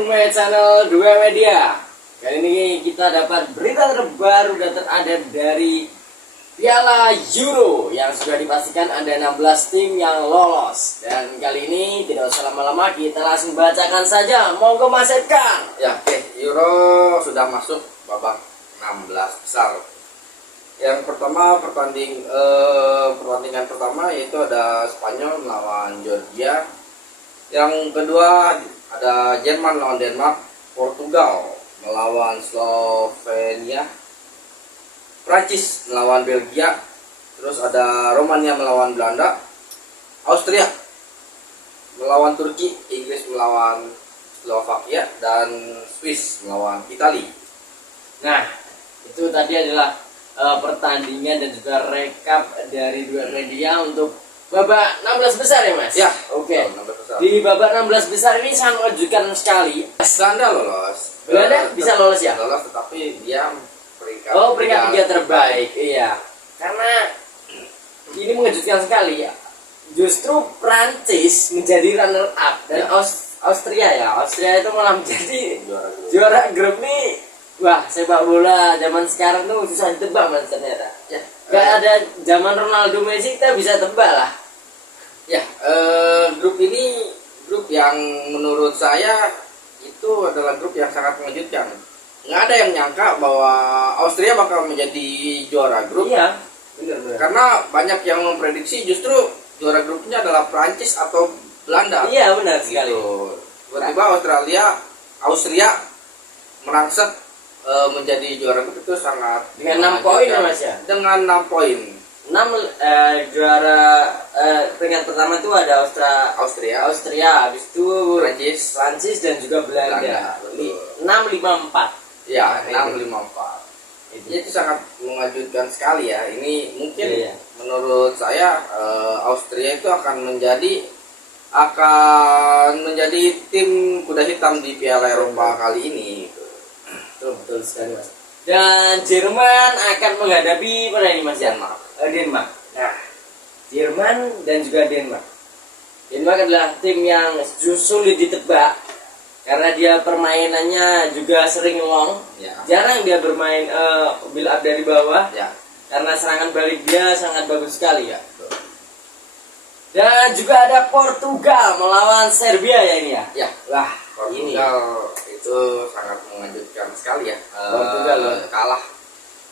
to my channel Dua Media. Kali ini kita dapat berita terbaru dan terupdate dari Piala Euro yang sudah dipastikan ada 16 tim yang lolos. Dan kali ini tidak usah lama-lama, kita langsung bacakan saja. Monggo Mas Edkan. Ya, Euro sudah masuk babak 16 besar. Yang pertama pertandingan pertama yaitu ada Spanyol melawan Georgia. Yang kedua ada Jerman melawan Denmark, Portugal melawan Slovenia, Prancis melawan Belgia, terus ada Romania melawan Belanda, Austria melawan Turki, Inggris melawan Slovakia, dan Swiss melawan Italia. Nah, itu tadi adalah pertandingan dan juga rekap dari Dua Media untuk babak 16 besar ya Mas? Ya, oke. 16 besar. Di babak 16 besar ini sangat mengejutkan sekali. Belanda lolos. Belanda bisa lolos ya? Lolos, tetapi dia peringkat peringkat 3 terbaik. Iya. Karena ini mengejutkan sekali ya. Justru Prancis menjadi runner up dan Austria itu malah menjadi juara grup nih. Wah, sepak bola zaman sekarang tuh susah ditebak Mas ternyata. Ya. Gak ada zaman Ronaldo Messi kita bisa tebak lah. Ya, grup ini grup yang menurut saya itu adalah grup yang sangat mengejutkan. Nggak ada yang nyangka bahwa Austria bakal menjadi juara grup. Iya, benar. Karena banyak yang memprediksi justru juara grupnya adalah Prancis atau Belanda. Iya, benar sekali. Tiba-tiba Austria merangsek menjadi juara grup itu sangat dengan 6 poin ya Mas ya? Dengan 6 poin. 6 juara peringkat pertama itu ada Austria, habis itu Prancis dan juga Belanda. 6-5-4. Ya, 6-5-4. Itu sangat mengejutkan sekali ya. Ini mungkin menurut saya Austria itu akan menjadi tim kuda hitam di Piala Eropa kali ini. Betul sekali Mas. Dan Jerman akan menghadapi mana ini Mas? Denmark. Nah, Jerman dan juga Denmark. Denmark adalah tim yang sulit ditebak karena dia permainannya juga sering long. Ya. Jarang dia bermain build up dari bawah. Ya. Karena serangan balik dia sangat bagus sekali ya. Dan juga ada Portugal melawan Serbia ya ini ya. Ya. Wah, Portugal itu sangat mengejutkan sekali ya. Portugal kalah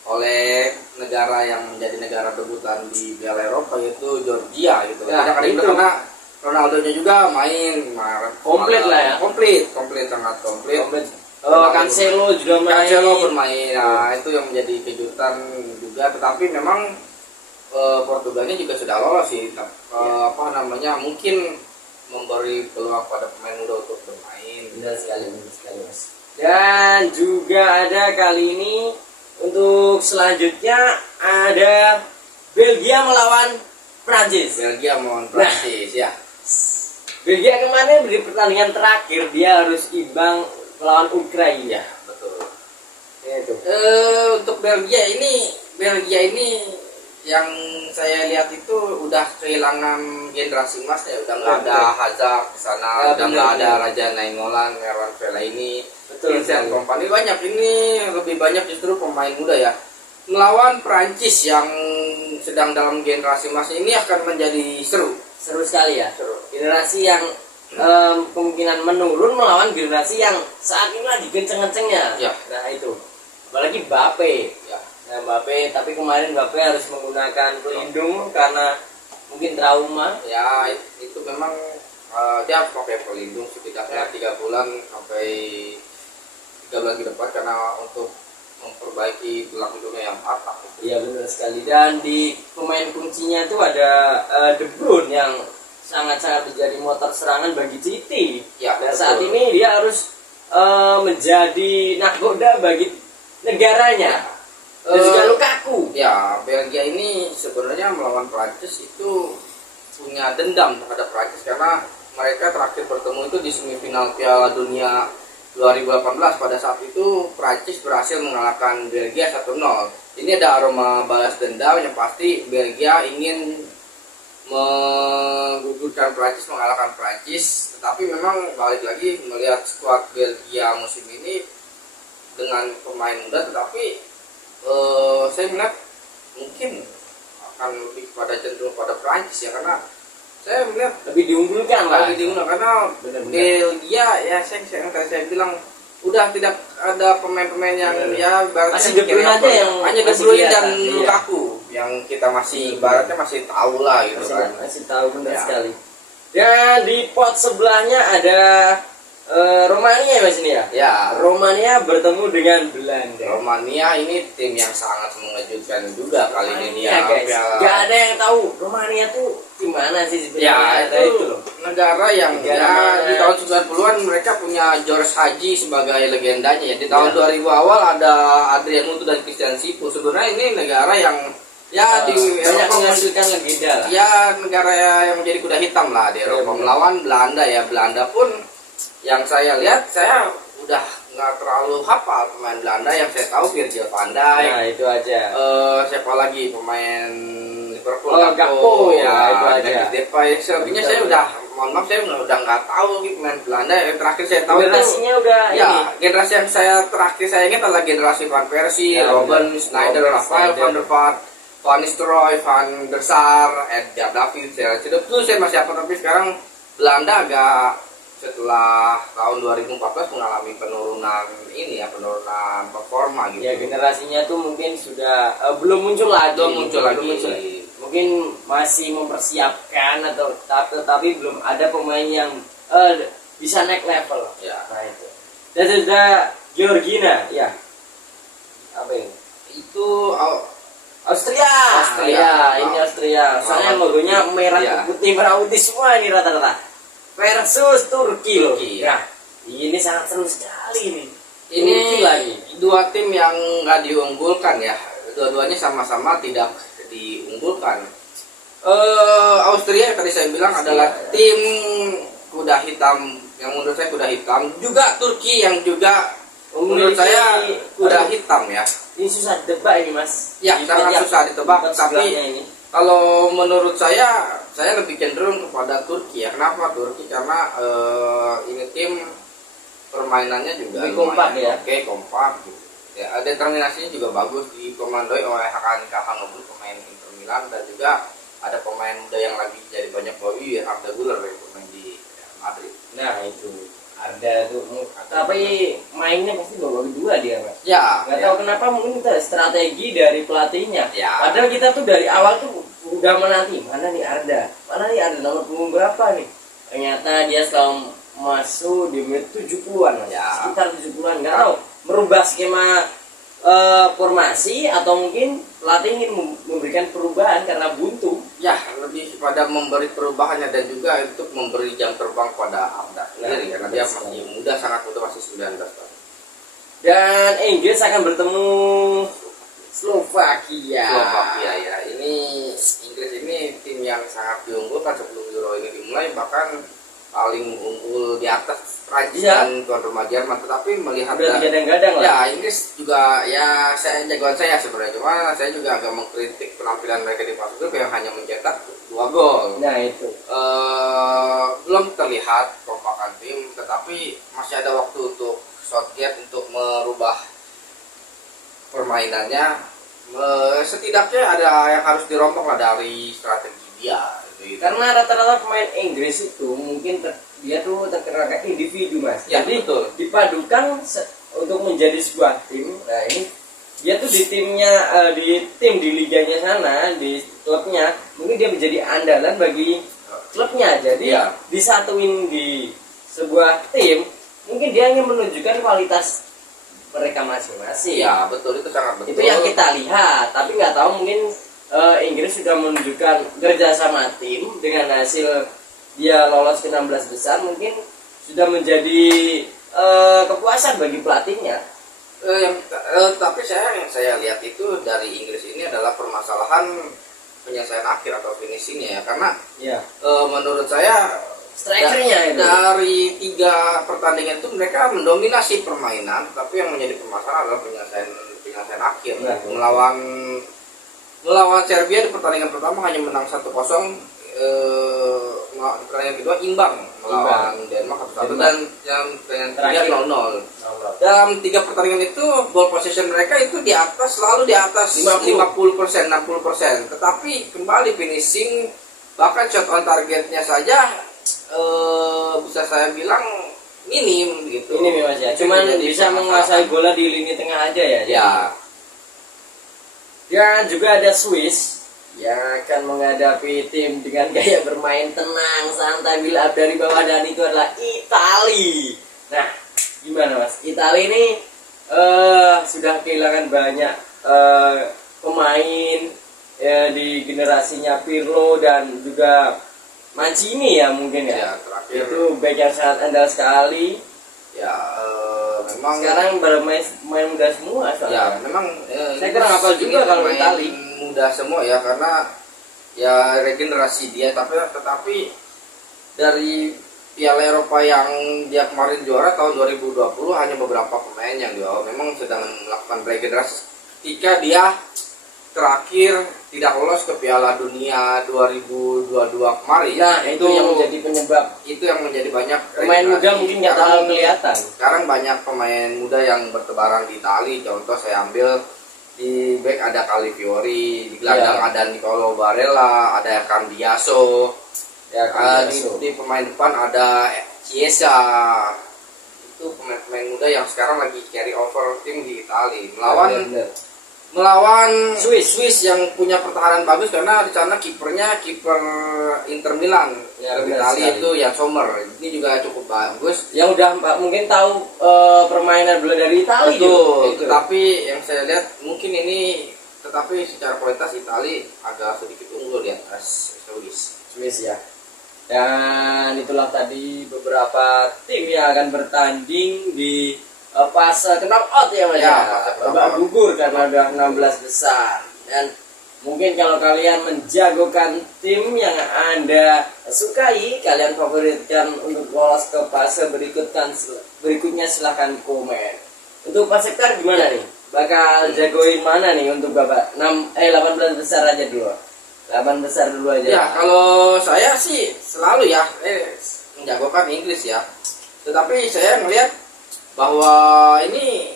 oleh negara yang menjadi negara debutan di Piala Eropa yaitu Georgia gitu. Nah, karena Ronaldo-nya juga main komplit lah ya. Komplit, sangat komplit. Cancelo juga main. Cancelo bermain. Nah, itu yang menjadi kejutan juga, tetapi memang Portugalnya juga sudah lolos sih. Mungkin memberi peluang pada pemain muda untuk bermain. Benar sekali Mas. Dan juga ada kali ini untuk selanjutnya ada Belgia melawan Prancis. Ya. Belgia kemarin di pertandingan terakhir dia harus imbang melawan Ukraina. Betul. Itu. Untuk Belgia ini yang saya lihat itu udah kehilangan generasi emas ya, udah nggak ada Hazard di sana, udah nggak ada Raja Nainggolan, Erwan Fellaini, Vincent Kompany, lebih banyak justru pemain muda ya. Melawan Prancis yang sedang dalam generasi emas ini akan menjadi seru sekali ya. Generasi yang kemungkinan menurun melawan generasi yang saat ini lagi kenceng-kencengnya. Ya. Nah itu, apalagi Mbappe. Ya. Nah, Mbappe, tapi kemarin Mbappe harus menggunakan pelindung karena mungkin trauma. Ya, itu memang dia harus pakai pelindung setidaknya 3 bulan sampai 3 bulan ke depan karena untuk memperbaiki tulang hidungnya yang patah. Iya benar sekali. Dan di pemain kuncinya itu ada De Bruyne yang sangat-sangat menjadi motor serangan bagi City. Ya, dan saat ini dia harus menjadi nahkoda bagi negaranya. Dan juga Lukaku. Ya, Belgia ini sebenarnya melawan Prancis itu punya dendam terhadap Prancis karena mereka terakhir bertemu itu di semifinal Piala Dunia 2018. Pada saat itu Prancis berhasil mengalahkan Belgia 1-0. Ini ada aroma balas dendam yang pasti Belgia ingin menggugurkan Prancis, mengalahkan Prancis. Tetapi memang balik lagi melihat skuad Belgia musim ini dengan pemain muda, tetapi saya melihat mungkin akan lebih pada cenderung pada Prancis ya, karena saya melihat lebih diunggulkan lah. lebih diunggulkan karena Benar-benar. Belgia ya saya bilang udah tidak ada pemain-pemain yang ya ibaratnya Masih De Bruyne mikirnya aja apa, yang hanya De masih Bruyne dan kelihatan, iya. Lukaku yang kita masih ibaratnya masih tahu lah gitu masih, kan. masih tahu benar Ya. sekali. Dan di pot sebelahnya ada Romania ya Mas ini ya. Ya, Romania bertemu dengan Belanda. Romania ini tim yang sangat mengejutkan juga kali ini dia. Guys, gak ada yang tahu Romania tuh di mana sih sebenarnya. Ya, Ada itu negara yang Negara ya mana? di tahun 90-an mereka punya George Hagi sebagai legendanya ya. Di tahun Ya. 2000 awal ada Adrian Mutu dan Christian Sipu. Sebenarnya ini negara yang ya di banyak Eropa menghasilkan legenda lah. ya negara yang menjadi kuda hitam lah di Eropa benar. melawan Belanda ya. Belanda pun yang saya lihat, saya udah nggak terlalu hafal pemain Belanda. Yang saya tahu Virgil van Dijk, Nah, itu aja. siapa lagi pemain Liverpool, Gakpo, ya, itu aja. David Depay. Selebihnya saya udah, mohon maaf, saya udah nggak tahu nih pemain Belanda. Yang terakhir saya tahu itu Generasinya udah ya ini. generasi yang terakhir saya ingat adalah generasi Van Persie, Ya, Robben, benar. Sneijder, Robben, Rafael Sneijder. van der Vaart, Van Nistelrooy, Van der Sar, Edgar Davids. Ya, itu saya masih apa, tapi sekarang Belanda agak setelah tahun 2014 mengalami penurunan ini ya, penurunan performa gitu. Ya generasinya tuh mungkin sudah belum muncul lagi. Belum muncul lagi. Mungkin masih mempersiapkan atau tapi belum ada pemain yang bisa naik level. Ya. Nah itu. Dan ada Georgina, ya. Apa ini? Itu Austria. Austria. Ya, ini Austria. Soalnya logonya merah Ya. putih merah putih semua ini rata-rata. Versus Turki loh. Turki. Nah, ini sangat seru sekali ini. ini Turki lagi. dua tim yang nggak diunggulkan ya. Dua-duanya sama-sama tidak diunggulkan. Austria yang tadi saya bilang adalah tim kuda hitam, yang menurut saya kuda hitam. Juga Turki yang juga menurut saya kuda hitam ya. Ini susah ditebak ini Mas. Ya, sangat susah ditebak, Tempat tapi sebelahnya ini. kalau menurut saya lebih cenderung kepada Turki ya. Kenapa Turki? Karena ini tim permainannya juga Lebih kompak ya. Oke, kompak gitu. Ya, determinasinya juga bagus, dikomandoi oleh Hakan Calhanoglu, pemain Inter Milan, dan juga ada pemain muda yang lagi jadi banyak bawi, Arda Güler yang pemain di Madrid. Nah itu ada tuh, tapi mainnya pasti babak kedua dia Mas. Ya, Gak tahu kenapa, mungkin kita strategi dari pelatihnya. Ya. Padahal kita tuh dari awal tuh udah menanti mana nih Arda nomor punggung berapa nih. Ternyata dia setelah masuk di menit 70-an Mas. Ya. Sekitar 70-an, nggak tahu merubah skema formasi atau mungkin pelatih ingin memberikan perubahan karena buntu. ya lebih pada memberi perubahannya dan juga untuk memberi jam terbang pada Arda sendiri, karena dia masih muda, sangat muda, masih 19 tahun. Dan Inggris akan bertemu Slovakia. Slovakia ya, ini Inggris ini tim yang sangat diunggulkan sebelum Euro ini dimulai, bahkan paling unggul di atas Prancis Ya. dan tuan rumah Jerman. Tetapi melihat Udah digadang-gadang lah. ya Inggris juga ya jagoan saya sebenarnya, cuma saya juga agak mengkritik penampilan mereka di fase grup yang hanya mencetak 2 gol. Nah itu. Belum terlihat kompakan tim, tetapi masih ada waktu untuk Southgate untuk merubah permainannya. Setidaknya ada yang harus dirombak lah dari strategi dia gitu. Karena rata-rata pemain Inggris itu mungkin dia tuh terkena individu Mas. Ya, Jadi betul. dipadukan untuk menjadi sebuah tim. Nah ini dia tuh di timnya di liganya sana, di klubnya mungkin dia menjadi andalan bagi klubnya. Jadi Ya. disatuin di sebuah tim, mungkin dia ingin menunjukkan kualitas mereka masing-masing. Iya betul, itu sangat betul. Itu yang kita lihat, tapi nggak tahu mungkin Inggris sudah menunjukkan kerjasama tim dengan hasil dia lolos ke 16 besar, mungkin sudah menjadi kepuasan bagi pelatihnya. Tapi yang saya lihat itu dari Inggris ini adalah permasalahan penyelesaian akhir atau finishingnya ya, karena Ya. menurut saya Strikernya itu. dari 3 pertandingan itu mereka mendominasi permainan, tapi yang menjadi permasalahan adalah penyelesaian akhir. Nah, Melawan Serbia di pertandingan pertama hanya menang 1-0, pertandingan kedua imbang melawan Denmark 1-1 dan yang pertandingan ketiga 0-0. Dalam 3 pertandingan itu ball possession mereka itu di atas, selalu di atas 50%, 60%. Tetapi kembali finishing, bahkan shot on targetnya saja bisa saya bilang minim gitu. Ini Mas ya. Cuman bisa menguasai bola di lini tengah aja ya. Ya. Dan juga ada Swiss yang akan menghadapi tim dengan gaya bermain tenang, santai, bila dari bawah, dan itu adalah Itali. Nah, gimana Mas? Itali ini sudah kehilangan banyak pemain di generasinya Pirlo dan juga Mancini ya mungkin ya. Terakhir Itu back yang sangat andal sekali. ya memang Sekarang bermain muda semua ya soalnya. memang Saya kurang hafal juga kalau pemain Itali. muda semua ya, karena ya regenerasi dia, tetapi dari Piala Eropa yang dia kemarin juara tahun 2020 hanya beberapa pemain yang dibawa memang sedang melakukan regenerasi ketika dia terakhir tidak lolos ke Piala Dunia 2022 kemarin. Nah, itu yang menjadi penyebab. Itu yang menjadi banyak Pemain regenerasi. muda mungkin nggak terlalu kelihatan. Sekarang banyak pemain muda yang bertebaran di Itali. Contoh saya ambil di back ada Calafiori, di gelandang ada Nicolo Barella, ada Cambiaso. Ya, Di pemain depan ada Chiesa. Itu pemain-pemain muda yang sekarang lagi carry over tim di Itali melawan Swiss yang punya pertahanan bagus, karena di sana kiper Inter Milan Ya, di benar Itali sekali. itu yang Sommer. Ini juga cukup bagus. Yang udah mungkin tahu permainan bola dari Itali Betul. juga. Tetapi yang saya lihat mungkin ini, tetapi secara kualitas Itali agak sedikit unggul di atas Swiss. Ya. Dan itulah tadi beberapa tim yang akan bertanding di fase knockout ya Mas Ya, ya. fase knockout. Babak gugur karena udah 16 besar. Dan mungkin kalau kalian menjagokan tim yang Anda sukai, kalian favoritkan untuk lolos ke fase berikutnya silahkan komen. Untuk Pak Sektar gimana nih? Bakal jagoin mana nih untuk babak 18 besar aja dulu? 8 besar dulu aja. Ya, kalau saya sih selalu ya menjagokan Inggris ya. Tetapi saya melihat bahwa ini,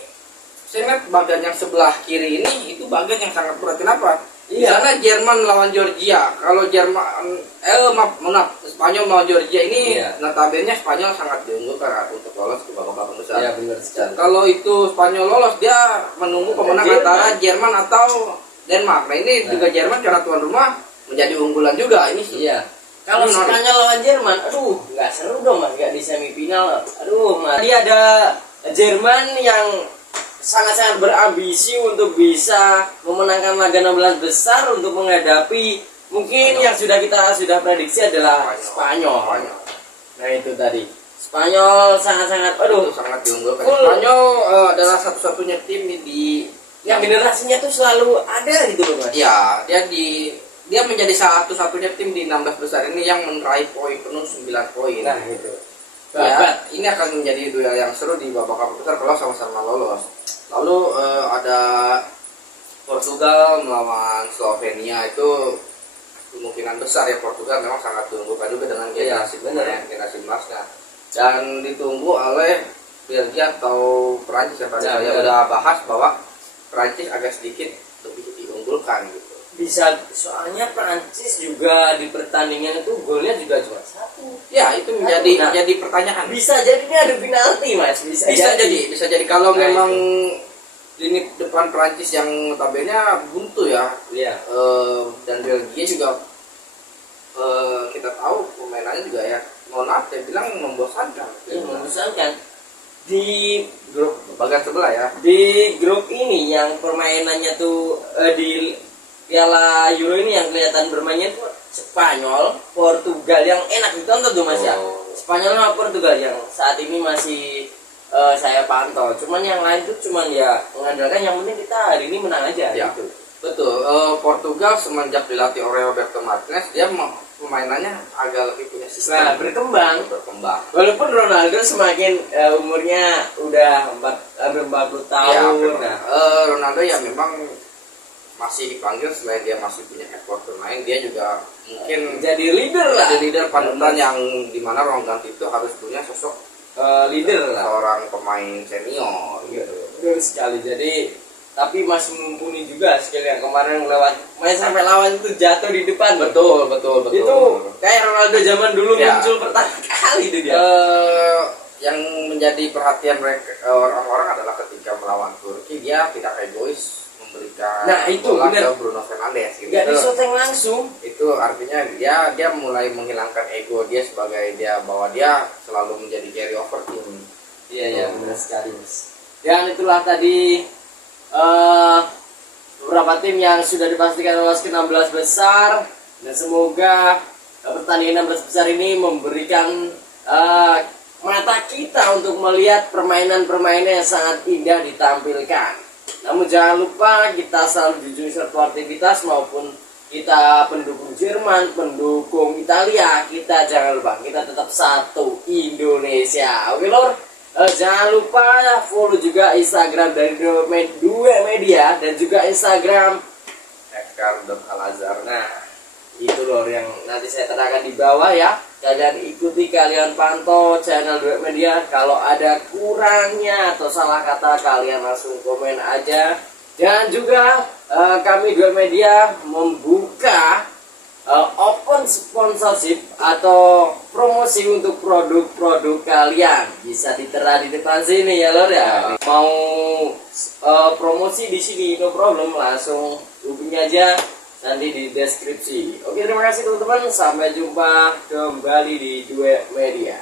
saya lihat bagian yang sebelah kiri ini itu bagian yang sangat berat. Kenapa? Di Iya. sana Jerman melawan Georgia. Kalau Spanyol melawan Georgia ini, Iya. notabene Spanyol sangat diunggulkan untuk lolos ke babak besar. Iya, benar sekali. Kalau itu Spanyol lolos, dia menunggu pemenang Jerman. antara Jerman atau Denmark. Nah ini juga Jerman karena tuan rumah menjadi unggulan juga ini. Iya. Kalau Ini menarik. Spanyol lawan Jerman, aduh, nggak seru dong Mas, nggak di semifinal. Aduh, Mas. Tadi ada Jerman yang sangat-sangat berambisi untuk bisa memenangkan laga 16 besar untuk menghadapi mungkin yang sudah prediksi adalah Spanyol. Nah itu tadi. Spanyol sangat-sangat, aduh, Itu sangat diunggulkan. Full. Spanyol adalah satu-satunya tim di yang generasinya tuh selalu ada gitu loh Mas. ya dia menjadi satu-satunya tim di 16 besar ini yang meraih poin penuh 9 poin. Nah gitu. Ya, ini akan menjadi duel yang seru di babak besar kalau sama-sama lolos. Lalu ada Portugal melawan Slovenia. Itu kemungkinan besar ya, Portugal memang sangat diunggulkan juga dengan generasi generasi emasnya. Dan ditunggu oleh Belgia atau Prancis yang tadi saya udah bahas bahwa Prancis agak sedikit lebih diunggulkan gitu. Bisa, soalnya Prancis juga di pertandingan itu golnya juga cuma 1. Ya, itu menjadi pertanyaan. Bisa jadi ini adu penalti Mas, bisa jadi kalau Nah, memang lini depan Prancis yang notabene buntu ya. Iya. Dan Belgia juga kita tahu permainannya juga ya, mohon maaf saya bilang membosankan. Membosankan. Di grup Bagian sebelah ya. di grup ini yang permainannya tuh di Piala Euro ini yang kelihatan bermainnya tuh Spanyol, Portugal yang enak ditonton tuh Mas ya. Spanyol sama Portugal yang saat ini masih saya pantau. Cuman yang lain tuh cuman ya mengandalkan yang penting kita hari ini menang aja Ya. gitu. Betul. Portugal semenjak dilatih oleh Roberto Martinez, dia pemainannya agak lebih punya sistem. Nah, berkembang. Walaupun Ronaldo semakin umurnya udah hampir 40 tahun. Ya, Nah, Ronaldo ya memang masih dipanggil, selain dia masih punya effort bermain, dia juga mungkin jadi leader lah, jadi leader panutan yang dimana ruang ganti itu harus punya sosok leader lah, seorang pemain senior gitu. betul sekali. Jadi tapi masih mumpuni juga skill yang kemarin lewat main sampai lawan itu jatuh di depan. Betul. Itu kayak Ronaldo zaman dulu Ya. muncul pertama kali itu dia. Yang menjadi perhatian mereka orang-orang adalah ketika melawan Turki dia tidak egois memberikan Nah, itu bola bener. ke Bruno Fernandes gitu. Gak disoteng langsung. Itu artinya dia mulai menghilangkan ego dia sebagai dia, bahwa dia selalu menjadi carry over tim. Iya benar sekali Mas. Dan itulah tadi beberapa tim yang sudah dipastikan lolos ke 16 besar, dan semoga pertandingan 16 besar ini memberikan mata kita untuk melihat permainan-permainan yang sangat indah ditampilkan. Namun jangan lupa kita selalu jujur satu aktivitas, maupun kita pendukung Jerman, pendukung Italia, kita jangan lupa kita tetap satu Indonesia. Oke lor, jangan lupa follow juga Instagram dari Dua Media dan juga Instagram Edgar.Alazar. Nah, itu lor yang nanti saya terangkan di bawah ya. Kalian ikuti, kalian pantau channel Dua Media. Kalau ada kurangnya atau salah kata, kalian langsung komen aja. Dan juga kami Dua Media membuka open sponsorship atau promosi untuk produk-produk kalian. Bisa ditera di depan sini ya lor ya. Mau promosi di sini no problem, langsung hubungi aja nanti di deskripsi. Oke, terima kasih teman-teman. Sampai jumpa kembali di Dua Media.